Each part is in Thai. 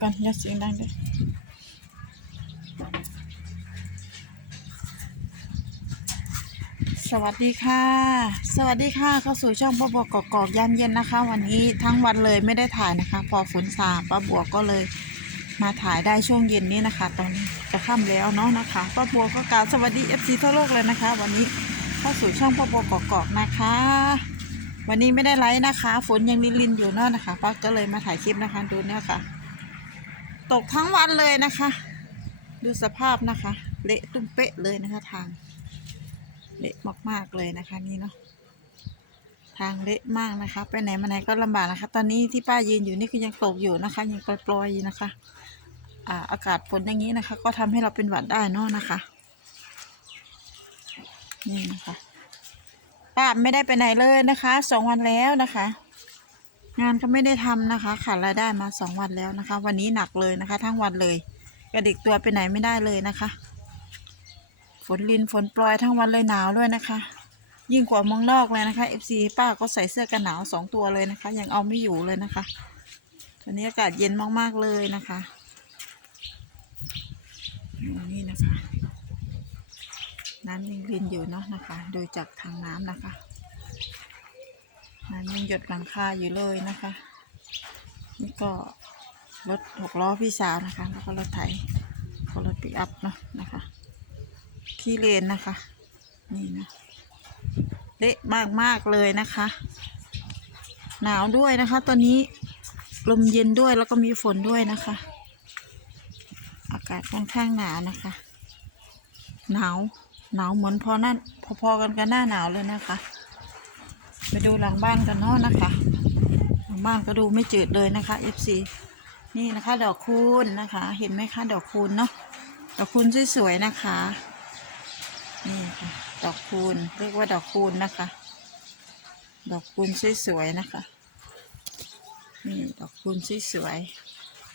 ก่อนอย่าเสียงดังด้วยสวัสดีค่ะ สวัสดีค่ะเข้าสู่ช่องป้าบัวกอกอกยามเย็นนะคะ วันนี้ทั้งวันเลยไม่ได้ถ่ายนะคะ พอฝนซาป้าบัวก็เลยมาถ่ายได้ช่วงเย็นนี้นะคะ ตอนนี้จะค่ำแล้วเนาะนะคะป้าบัวก็กล่าวสวัสดีเอฟซีทั่วโลกเลยนะคะ วันนี้เข้าสู่ช่องป้าบัวกอกอกนะคะ วันนี้ไม่ได้ไลฟ์นะคะ ฝนยังลินๆอยู่เนาะนะคะป้าก็เลยมาถ่ายคลิปนะคะดูเนี่ยค่ะ ตกทั้งวันเลยนะคะ ดูสภาพนะคะ เละตุ้มเป๊ะเลยนะคะทาง เละมากๆเลยนะคะนี่เนาะทางเละมากนะคะ ไปไหนมาไหนก็ลำบากนะคะ ตอนนี้ที่ป้ายืนอยู่นี่คือยังตกอยู่นะคะ ยังปล่อยๆอยู่นะคะอ่าอากาศฝนอย่างนี้นะคะ ก็ทำให้เราเป็นหวัดได้เนาะนะคะ นี่นะคะป้าไม่ได้ไปไหนเลยนะคะสองวันแล้วนะคะ งานก็ไม่ได้ทำนะคะขาดรายได้มาสองวันแล้วนะคะ วันนี้หนักเลยนะคะ ทั้งวันเลยกระดิกตัวไปไหนไม่ได้เลยนะคะ ฝนลินฝนปลอยทั้งวันเลยหนาวด้วยนะคะ ยิ่งกว่าเมืองนอกเลยนะคะ FC ป้าก็ใส่เสื้อกันหนาวสองตัวเลยนะคะ ยังเอาไม่อยู่เลยนะคะตอนนี้อากาศเย็นมากๆเลยนะคะนี่นะคะ น้ำยังรินอยู่เนาะนะคะ โดยจากทางน้ำนะคะ น้ำยังหยดหลังคาอยู่เลยนะคะ นี่ก็รถหกล้อพี่สาวนะคะ แล้วก็รถไถก็รถปิกอัพเนาะนะคะขี้เลนนะคะ นี่นะเละมากมากเลยนะคะ หนาวด้วยนะคะ ตอนนี้ลมเย็นด้วยแล้วก็มีฝนด้วยนะคะ อากาศค่อนข้างหนาวนะคะ หนาวหนาวเหมือนพอนั่นพอๆกันกับหน้าหนาวเลยนะคะ ไปดูหลังบ้านกันเนาะนะคะหลังบ้านก็ดูไม่จืดเลยนะคะ FC นี่นะคะ ดอกคูณนะคะ เห็นไหมคะดอกคูณเนาะดอกคูณสวยๆนะคะ นี่ค่ะดอกคูณเรียกว่าดอกคูณนะคะ ดอกคูณสวยๆนะคะ นี่ดอกคูณสวย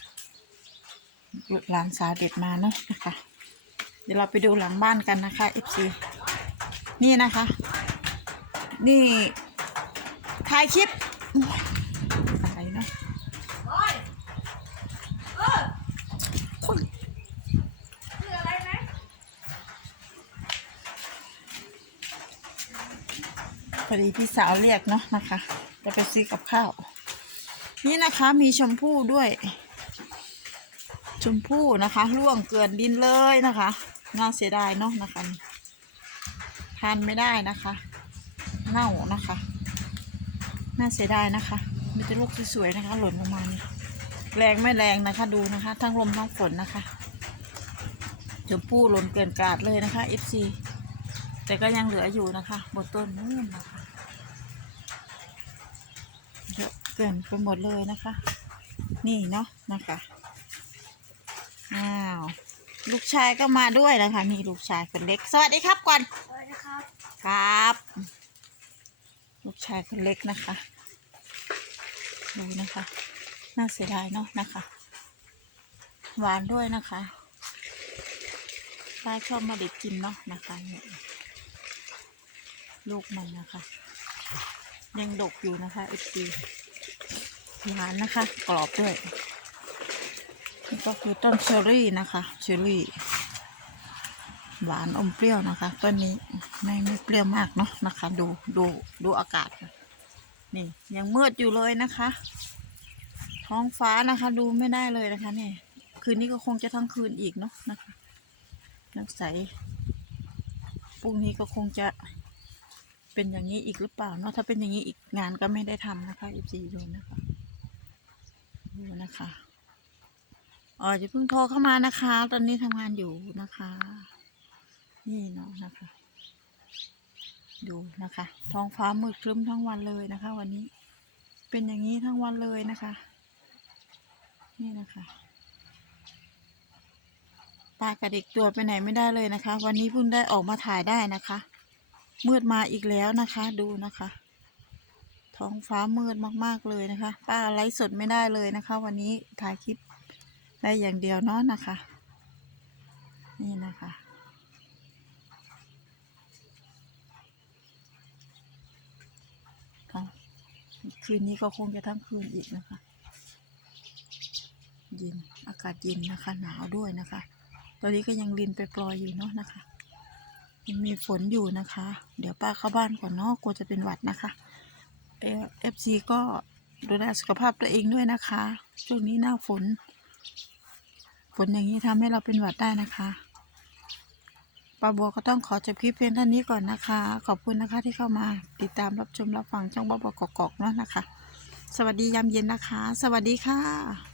ๆลูกหลานสาวเด็ดมาเนาะนะคะ เดี๋ยวเราไปดูหลังบ้านกันนะคะ FC นี่นะคะ นี่ ถ่ายคลิปโอ้ยอะไรเนาะคนพอดีพี่สาวเรียกเนาะนะคะ จะไปซื้อกับข้าว นี่นะคะมีชมพู่ด้วย ชมพู่นะคะร่วงเกลือนดินเลยนะคะน่าเสียดายเนาะนะคะทานไม่ได้นะคะ เน่านะคะ น่าเสียดายนะคะ มีแต่ลูกสวยๆนะคะ หล่นลงมานี่แรงไม่แรงนะคะดูนะคะ ทั้งลมทั้งฝนนะคะชมพู่หล่นเกินกาดเลยนะคะ FC แต่ก็ยังเหลืออยู่นะคะ บนต้นนู่นนะคะเยอะเกินไปหมดเลยนะคะ นี่เนาะนะคะอ้าวลูกชายก็มาด้วยนะคะนี่ลูกชายคนเล็ก สวัสดีครับก่อนสวัสดีครับ ครับ ลูกชายคนเล็กนะคะ ดูนะคะ น่าเสียดายเนาะนะคะ หวานด้วยนะคะป้าชอบมาเด็ดกินเนาะนะคะเนี่ยลูกมันนะคะ ยังดกอยู่นะคะเอฟซีหวานนะคะ กรอบด้วยนี่ก็คือต้นเชอรี่นะคะ เชอรี่ หวานอมเปรี้ยวนะคะต้นนี้ไม่ไม่เปรี้ยวมากเนาะนะคะ ดูดูดูอากาศ นี่ยังมืดอยู่เลยนะคะ ท้องฟ้านะคะ ดูไม่ได้เลยนะคะนี่คืนนี้ก็คงจะทั้งคืนอีกเนาะนะคะนักใสพรุ่งนี้ก็คงจะเป็นอย่างนี้อีกหรือเปล่าเนาะถ้าเป็นอย่างนี้อีกงานก็ไม่ได้ทำนะคะอีซีดูนะคะดูนะคะอ๋อจะเพิ่งโทรเข้ามานะคะ ตอนนี้ทำงานอยู่นะคะ นี่เนาะนะคะ ดูนะคะ ท้องฟ้ามืดครึ้มทั้งวันเลยนะคะ วันนี้เป็นอย่างนี้ทั้งวันเลยนะคะ นี่นะคะป้ากระดิกตัวไปไหนไม่ได้เลยนะคะ วันนี้เพิ่งได้ออกมาถ่ายได้นะคะ มืดมาอีกแล้วนะคะ ดูนะคะ ท้องฟ้ามืดมากๆเลยนะคะ ป้าไลฟ์สดไม่ได้เลยนะคะ วันนี้ถ่ายคลิปได้อย่างเดียวเนาะนะคะ นี่นะคะ ทั้ง คืนนี้ก็คงจะทั้งคืนอีกนะคะ เย็นอากาศเย็นนะคะ หนาวด้วยนะคะ ตอนนี้ก็ยังลินไปปลอยอยู่เนาะนะคะยังมีฝนอยู่นะคะ เดี๋ยวป้าเข้าบ้านก่อนเนาะกลัวจะเป็นหวัดนะคะเอฟซีก็ดูแลสุขภาพตัวเองด้วยนะคะ ช่วงนี้หน้าฝน ฝนอย่างนี้ทำให้เราเป็นหวัดได้นะคะ ป้าบัวก็ต้องขอจบคลิปเพียงเท่านี้ก่อนนะคะ ขอบคุณนะคะที่เข้ามาติดตามรับชมรับฟังช่องบ้าบัวกอกๆเนาะนะคะ สวัสดียามเย็นนะคะ สวัสดีค่ะ